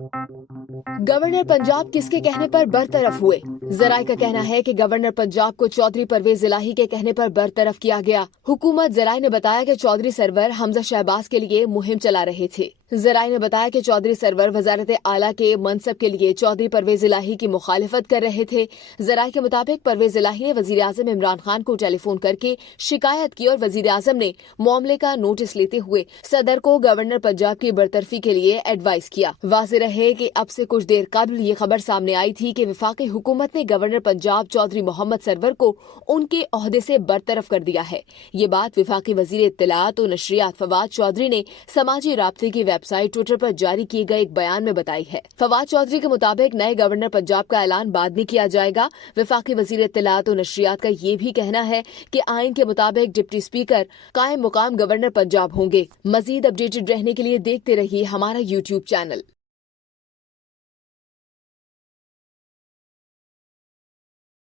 Governor Punjab किसके कहने पर बरतरफ हुए? जराये का कहना है कि गवर्नर पंजाब को चौधरी परवेज इलाही के कहने पर बरतरफ किया गया। हुकूमत जराये ने बताया कि चौधरी सरवर हमजा शहबाज के लिए मुहिम चला रहे थे। जराये ने बताया कि चौधरी सरवर वजारत आला के मनसब के लिए चौधरी परवेज इलाही की मुखालिफत कर रहे थे। जराये के मुताबिक परवेज इलाही ने वजीर आजम इमरान खान को टेलीफोन करके शिकायत की और वजीर आजम ने मामले का नोटिस लेते हुए सदर को गवर्नर पंजाब की बरतरफी के लिए एडवाइस किया। वाज़ेह रहे कि अब से कुछ देर कबल ये खबर सामने आई थी कि वफाकी हुकूमत ने गवर्नर पंजाब चौधरी मोहम्मद सरवर को उनके ओहदे से बरतरफ कर दिया है। ये बात वफाकी वजीर इत्तलात और नशरियात फवाद चौधरी ने समाजी राब्ते की वेबसाइट ट्विटर पर जारी किए गए एक बयान में बताई है। फवाद चौधरी के मुताबिक नए गवर्नर पंजाब का ऐलान बाद में किया जाएगा। वफाकी वजीर इत्तलात और नशरियात का ये भी कहना है कि आइन के मुताबिक डिप्टी स्पीकर कायम मुकाम गवर्नर पंजाब होंगे। मजीद अपडेटेड रहने के लिए देखते रहिए हमारा YouTube चैनल।